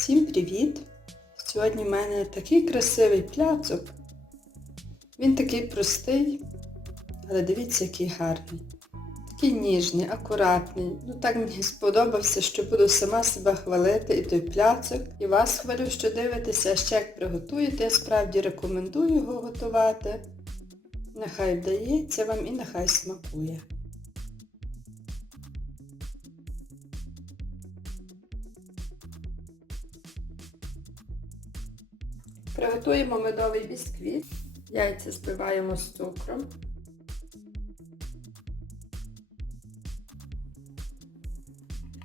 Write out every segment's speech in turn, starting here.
Всім привіт! Сьогодні в мене такий красивий пляцок. Він такий простий, але дивіться, який гарний. Такий ніжний, акуратний. Ну так мені сподобався, що буду сама себе хвалити і той пляцок. І вас хвалю, що дивитеся, а ще як приготуєте, я справді рекомендую його готувати. Нехай вдається вам і нехай смакує. Приготуємо медовий бісквіт. Яйця збиваємо з цукром.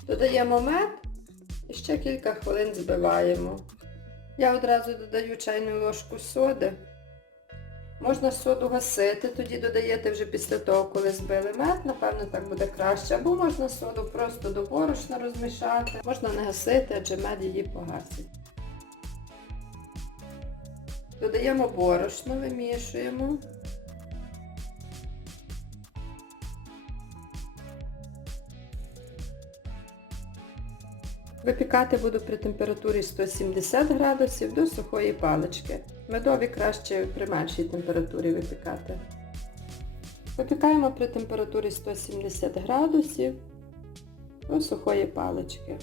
Додаємо мед і ще кілька хвилин збиваємо. Я одразу додаю чайну ложку соди. Можна соду гасити, тоді додаєте вже після того, коли збили мед, напевно так буде краще. Або можна соду просто до борошна розмішати. Можна не гасити, адже мед її погасить. Додаємо борошно, вимішуємо. Випікати буду при температурі 170 градусів до сухої палички. Медові краще при меншій температурі випікати. Випікаємо при температурі 170 градусів до сухої палички.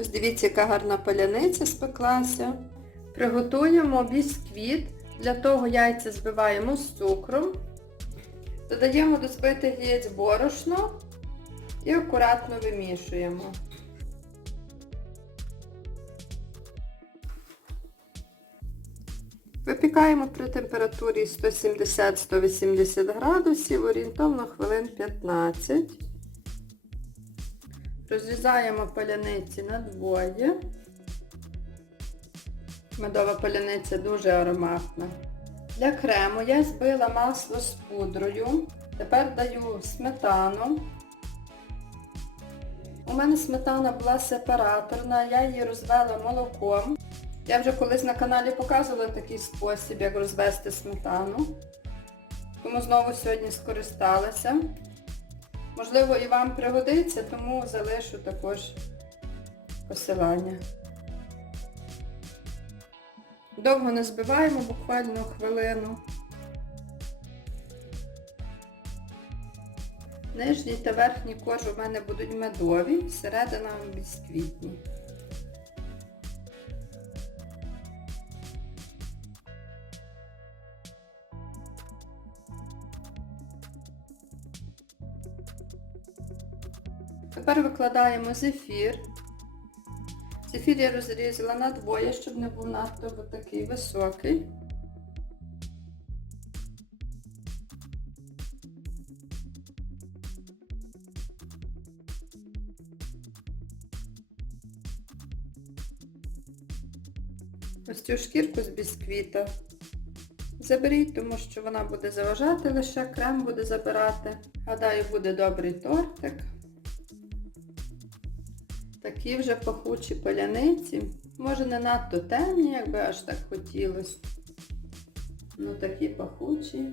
Ось дивіться, яка гарна паляниця спеклася. Приготуємо бісквіт. Для того яйця збиваємо з цукром. Додаємо до збитих яєць борошно і акуратно вимішуємо. Випікаємо при температурі 170-180 градусів, орієнтовно хвилин 15. Розрізаємо паляниці на двоє. Медова паляниця дуже ароматна. Для крему я збила масло з пудрою. Тепер даю сметану. У мене сметана була сепараторна, я її розвела молоком. Я вже колись на каналі показувала такий спосіб, як розвести сметану. Тому знову сьогодні скористалася. Можливо, і вам пригодиться, тому залишу також посилання. Довго не збиваємо, буквально хвилину. Нижній та верхній кож у мене будуть медові, середина бісквітні. Тепер викладаємо зефір. Зефір я розрізала на двоє, щоб не був надто такий високий. Ось цю шкірку з бісквіта заберіть, тому що вона буде заважати лише, крем буде забирати. Гадаю, буде добрий тортик. Такі вже пахучі поляниці. Може не надто темні, якби аж так хотілося. Ну такі пахучі.